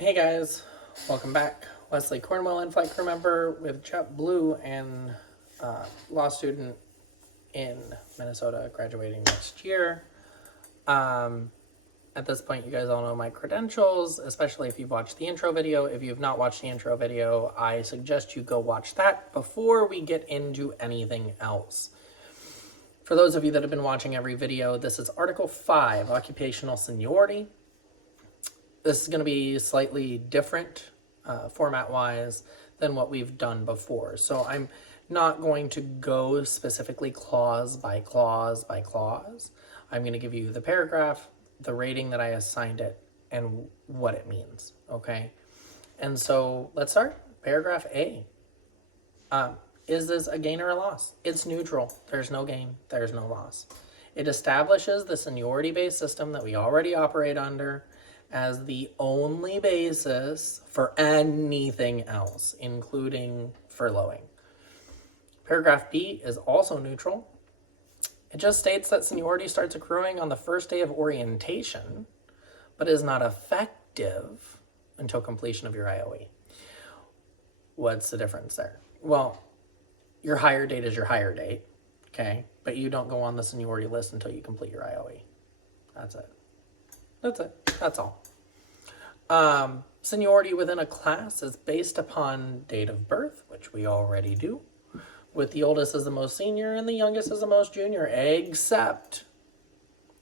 Hey guys, welcome back. Wesley Cornwell, in-flight crew member with JetBlue and law student in Minnesota, graduating next year. At this point, you guys all know my credentials, especially if you've watched the intro video. If you've not watched the intro video, I suggest you go watch that before we get into anything else. For those of you that have been watching every video, this is Article 5, Occupational Seniority. This is going to be slightly different format-wise than what we've done before. So I'm not going to go specifically clause by clause by clause. I'm going to give you the paragraph, the rating that I assigned it, and what it means, okay? And so let's start. Paragraph A. Is this a gain or a loss? It's neutral. There's no gain. There's no loss. It establishes the seniority-based system that we already operate under as the only basis for anything else, including furloughing. Paragraph B is also neutral. It just states that seniority starts accruing on the first day of orientation, but is not effective until completion of your IOE. What's the difference there? Well, your hire date is your hire date, okay? But you don't go on the seniority list until you complete your IOE. That's it. That's it. That's all. Seniority within a class is based upon date of birth, which we already do, with the oldest as the most senior and the youngest as the most junior, except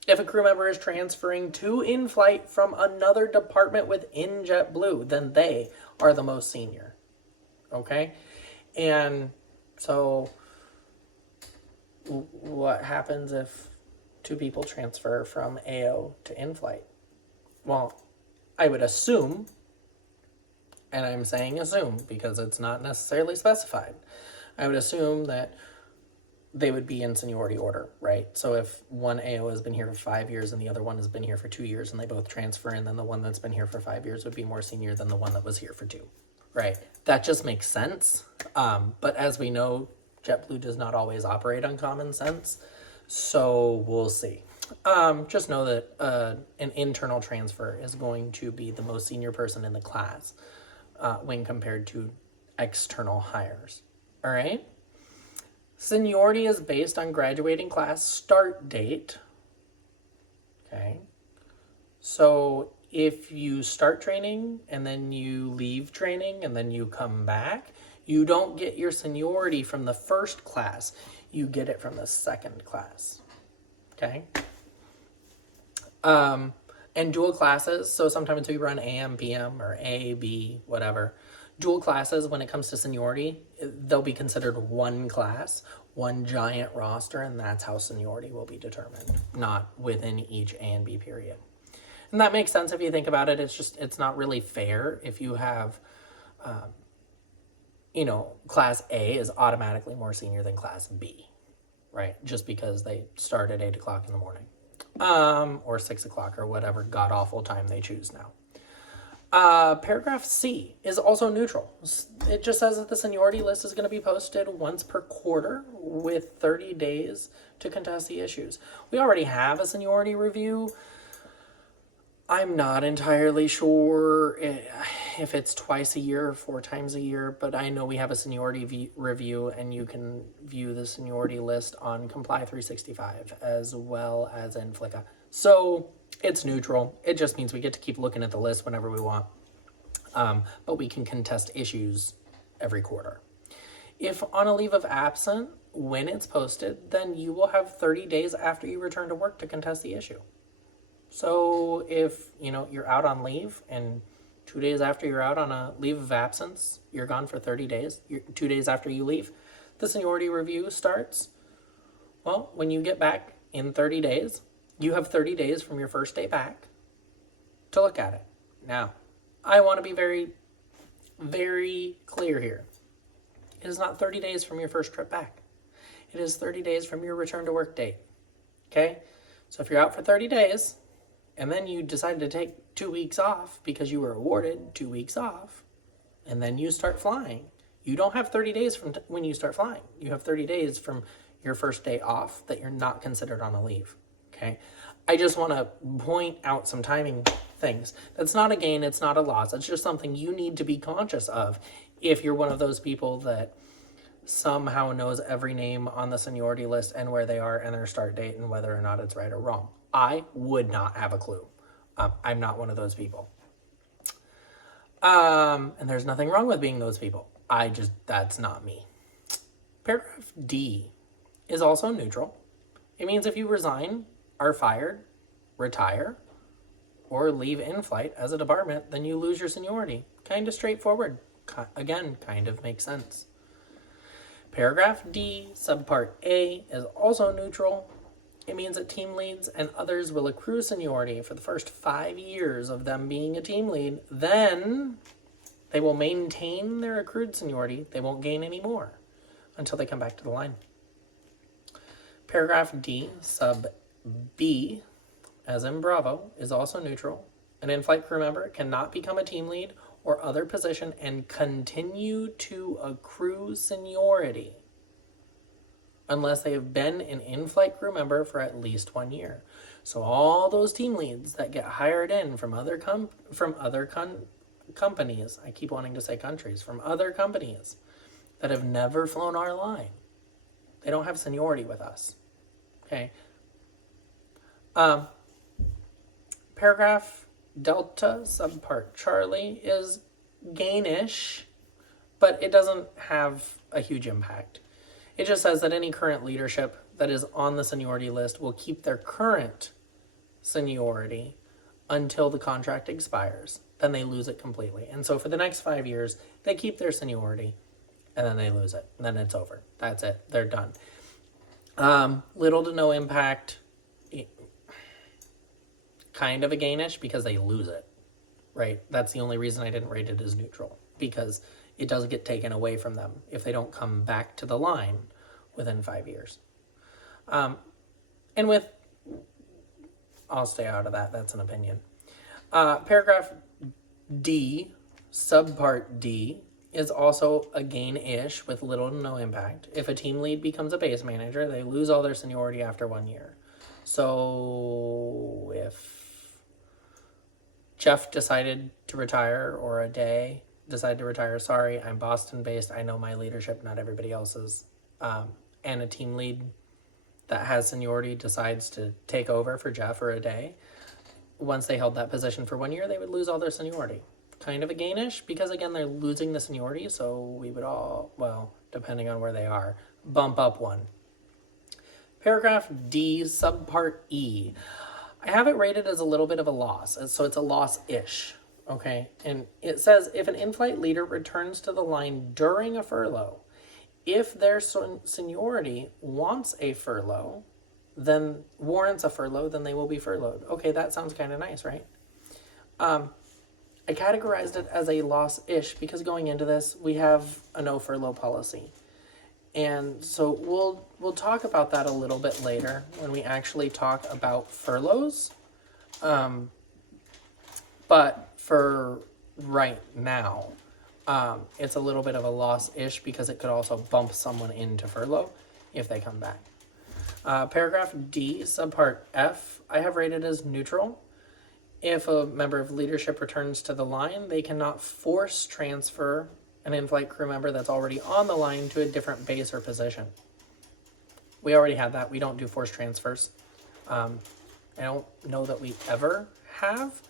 if a crew member is transferring to in-flight from another department within JetBlue, then they are the most senior, okay? And so what happens if two people transfer from AO to in-flight? Well, I would assume, and I'm saying assume because it's not necessarily specified, I would assume that they would be in seniority order, right? So if one AO has been here for 5 years and the other one has been here for 2 years and they both transfer in, then the one that's been here for 5 years would be more senior than the one that was here for 2, right? That just makes sense. But as we know, JetBlue does not always operate on common sense, so we'll see. Just know that an internal transfer is going to be the most senior person in the class when compared to external hires. All right? Seniority is based on graduating class start date. Okay? So if you start training and then you leave training and then you come back, you don't get your seniority from the first class. You get it from the second class. Okay? And dual classes, so sometimes we run AM, PM, or A, B, whatever. Dual classes, when it comes to seniority, they'll be considered one class, one giant roster, and that's how seniority will be determined, not within each A and B period. And that makes sense if you think about it. It's not really fair if you have, class A is automatically more senior than class B, right? Just because they start at 8 o'clock in the morning. Or 6 o'clock or whatever god-awful time they choose now. Paragraph C is also neutral. It just says that the seniority list is going to be posted once per quarter with 30 days to contest the issues. We already have a seniority review. I'm not entirely sure if it's twice a year or 4 times a year, but I know we have a seniority review, and you can view the seniority list on Comply 365 as well as in Flicka. So it's neutral. It just means we get to keep looking at the list whenever we want, but we can contest issues every quarter. If on a leave of absence, when it's posted, then you will have 30 days after you return to work to contest the issue. So if, you're out on leave and 2 days after you're out on a leave of absence, you're gone for 30 days, 2 days after you leave, the seniority review starts. Well, when you get back in 30 days, you have 30 days from your first day back to look at it. Now, I want to be very, very clear here. It is not 30 days from your first trip back. It is 30 days from your return to work date. Okay? So if you're out for 30 days, and then you decided to take 2 weeks off because you were awarded 2 weeks off, and then you start flying, you don't have 30 days from when you start flying. You have 30 days from your first day off that you're not considered on a leave, okay? I just want to point out some timing things. That's not a gain, it's not a loss. It's just something you need to be conscious of if you're one of those people that somehow knows every name on the seniority list and where they are and their start date and whether or not it's right or wrong. I would not have a clue. I'm not one of those people. And there's nothing wrong with being those people. That's not me. Paragraph D is also neutral. It means if you resign, are fired, retire, or leave in flight as a department, then you lose your seniority. Kind of straightforward. Again, kind of makes sense. Paragraph D, subpart A, is also neutral. It means that team leads and others will accrue seniority for the first 5 years of them being a team lead. Then they will maintain their accrued seniority. They won't gain any more until they come back to the line. Paragraph D, sub B, as in Bravo, is also neutral. An in-flight crew member cannot become a team lead or other position and continue to accrue seniority unless they have been an in-flight crew member for at least 1 year. So all those team leads that get hired in from other companies, I keep wanting to say countries, from other companies that have never flown our line, they don't have seniority with us. Okay. Paragraph Delta, subpart Charlie, is gainish, but it doesn't have a huge impact. It just says that any current leadership that is on the seniority list will keep their current seniority until the contract expires. Then they lose it completely. And so for the next 5 years, they keep their seniority, and then they lose it. And then it's over. That's it. They're done. Little to no impact. Kind of a gainish because they lose it, right? That's the only reason I didn't rate it as neutral, because it does get taken away from them if they don't come back to the line within 5 years. I'll stay out of that. That's an opinion. Paragraph D, subpart D, is also a gain-ish with little to no impact. If a team lead becomes a base manager, they lose all their seniority after 1 year. So if Jeff decided to retire, or a day decided to retire, sorry, I'm Boston-based, I know my leadership, not everybody else's, and a team lead that has seniority decides to take over for Jeff or a day, once they held that position for 1 year, they would lose all their seniority. Kind of a gainish, because again, they're losing the seniority, so we would all, well, depending on where they are, bump up one. Paragraph D, subpart E. I have it rated as a little bit of a loss, so it's a loss-ish, okay? And it says, if an in-flight leader returns to the line during a furlough, if their seniority warrants a furlough, then they will be furloughed. Okay, that sounds kind of nice, right? I categorized it as a loss-ish because going into this, we have a no furlough policy. And so we'll talk about that a little bit later when we actually talk about furloughs. But for right now, it's a little bit of a loss-ish because it could also bump someone into furlough if they come back. Paragraph D, subpart F, I have rated as neutral. If a member of leadership returns to the line, they cannot force transfer an in-flight crew member that's already on the line to a different base or position. We already had that. We don't do forced transfers. I don't know that we ever have.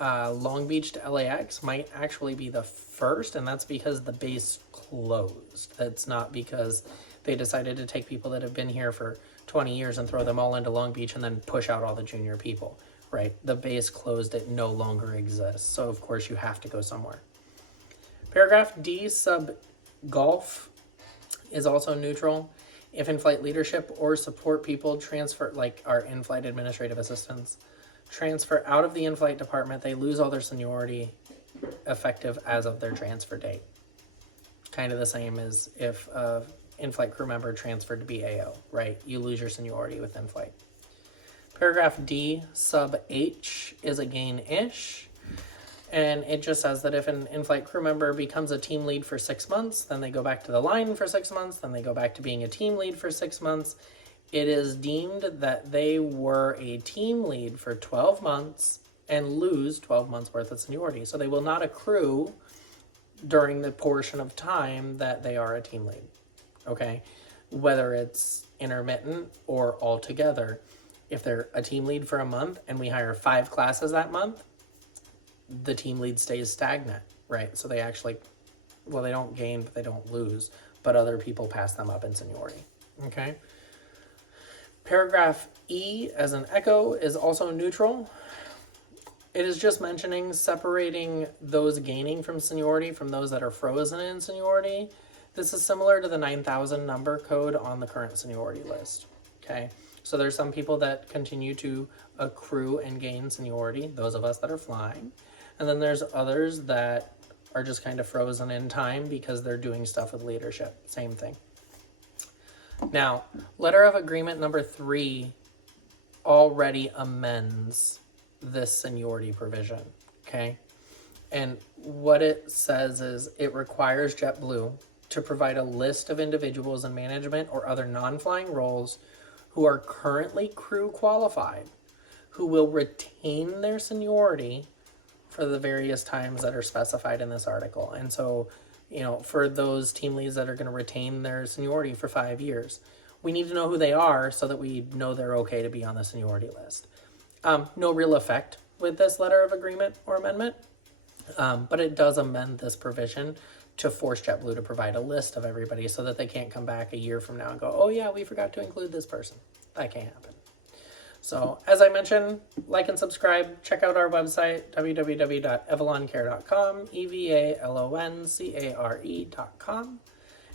Long Beach to LAX might actually be the first, and that's because the base closed. That's not because they decided to take people that have been here for 20 years and throw them all into Long Beach and then push out all the junior people, right? The base closed, it no longer exists. So of course you have to go somewhere. Paragraph D, sub Golf, is also neutral. If in-flight leadership or support people transfer, like our in-flight administrative assistants, transfer out of the in-flight department, they lose all their seniority effective as of their transfer date. Kind of the same as if a in-flight crew member transferred to BAO, right? You lose your seniority with in-flight. Paragraph D, sub H, is a gain-ish. And it just says that if an in-flight crew member becomes a team lead for 6 months, then they go back to the line for 6 months, then they go back to being a team lead for 6 months. It is deemed that they were a team lead for 12 months and lose 12 months worth of seniority. So they will not accrue during the portion of time that they are a team lead. Okay? Whether it's intermittent or altogether. If they're a team lead for a month and we hire 5 classes that month, the team lead stays stagnant, right? So they actually, well, they don't gain, but they don't lose, but other people pass them up in seniority. Okay? Paragraph E as an echo is also neutral. It is just mentioning separating those gaining from seniority from those that are frozen in seniority. This is similar to the 9,000 number code on the current seniority list. Okay, so there's some people that continue to accrue and gain seniority, those of us that are flying. And then there's others that are just kind of frozen in time because they're doing stuff with leadership. Same thing. Now, letter of agreement number 3 already amends this seniority provision, okay? And what it says is it requires JetBlue to provide a list of individuals in management or other non-flying roles who are currently crew qualified, who will retain their seniority for the various times that are specified in this article. And so, you know, for those team leads that are going to retain their seniority for 5 years, we need to know who they are so that we know they're okay to be on the seniority list. No real effect with this letter of agreement or amendment, but it does amend this provision to force JetBlue to provide a list of everybody so that they can't come back a year from now and go, oh yeah, we forgot to include this person. That can't happen. So as I mentioned, like and subscribe. Check out our website, www.evaloncare.com, evaloncare.com,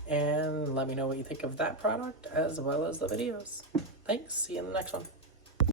and let me know what you think of that product as well as the videos. Thanks. See you in the next one.